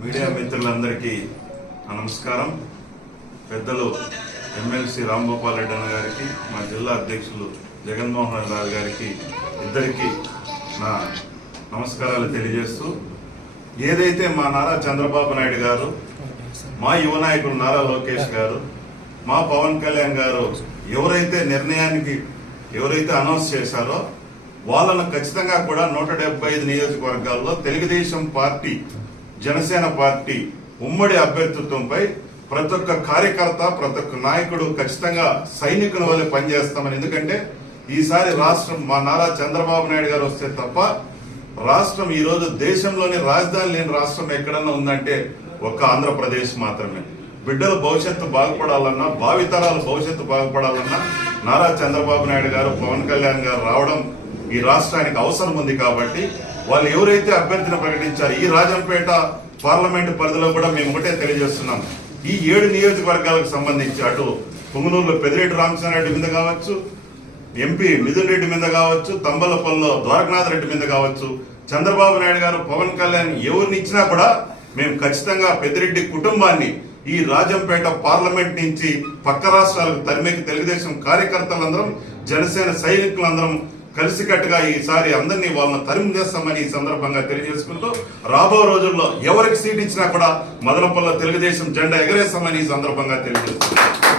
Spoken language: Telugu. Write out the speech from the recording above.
మీడియా మిత్రులందరికీ నమస్కారం. పెద్దలు ఎమ్మెల్సీ రాంగోపాల్ రెడ్డి అన్న గారికి మా జిల్లా అధ్యక్షులు జగన్మోహన్ రావు గారికి ఇద్దరికీ నా నమస్కారాలు తెలియజేస్తూ ఏదైతే మా నారా చంద్రబాబు నాయుడు గారు మా యువ నాయకుడు నారా లోకేష్ గారు మా పవన్ కళ్యాణ్ గారు ఎవరైతే నిర్ణయానికి ఎవరైతే అనౌన్స్ చేశారో వాళ్ళను ఖచ్చితంగా కూడా నూట ఐదు నియోజకవర్గాల్లో తెలుగుదేశం పార్టీ జనసేన పార్టీ ఉమ్మడి అభ్యర్థిత్వంపై ప్రతి ఒక్క కార్యకర్త ప్రతి ఒక్క నాయకుడు ఖచ్చితంగా సైనికుల వల్ల పనిచేస్తామని. ఎందుకంటే ఈసారి రాష్ట్రం మా నారా చంద్రబాబు నాయుడు గారు వస్తే తప్ప రాష్ట్రం ఈరోజు దేశంలోని రాజధాని లేని రాష్ట్రం ఎక్కడన్నా ఉందంటే ఒక్క ఆంధ్రప్రదేశ్ మాత్రమే. బిడ్డల భవిష్యత్తు బాగుపడాలన్నా భావితరాల భవిష్యత్తు బాగుపడాలన్నా నారా చంద్రబాబు నాయుడు గారు పవన్ కళ్యాణ్ గారు రావడం ఈ రాష్ట్రానికి అవసరం ఉంది కాబట్టి వాళ్ళు ఎవరైతే అభ్యర్థిని ప్రకటించారు ఈ రాజంపేట పార్లమెంటు పరిధిలో కూడా మేము ఒకటే తెలియజేస్తున్నాం. ఈ ఏడు నియోజకవర్గాలకు సంబంధించి అటు పుంగనూరులో పెదిరెడ్డి రామచంద్రారెడ్డి మీద కావచ్చు ఎంపీ మిథున్ రెడ్డి మీద కావచ్చు తంబలపల్లిలో ద్వారకనాథ్ రెడ్డి మీద కావచ్చు చంద్రబాబు నాయుడు గారు పవన్ కళ్యాణ్ ఎవరిని ఇచ్చినా కూడా మేము ఖచ్చితంగా పెద్దిరెడ్డి కుటుంబాన్ని ఈ రాజంపేట పార్లమెంట్ నుంచి పక్క రాష్ట్రాలకు తరిమేకి తెలుగుదేశం కార్యకర్తలందరం జనసేన సైనికులందరం కలిసికట్టుగా ఈసారి అందరినీ వాళ్ళని తరిమి చేస్తామని ఈ సందర్భంగా తెలియజేసుకుంటూ రాబో రోజుల్లో ఎవరికి సీట్ ఇచ్చినా కూడా మదనపల్లి తెలుగుదేశం జెండా ఎగరేస్తామని ఈ సందర్భంగా తెలియజేస్తున్నాం.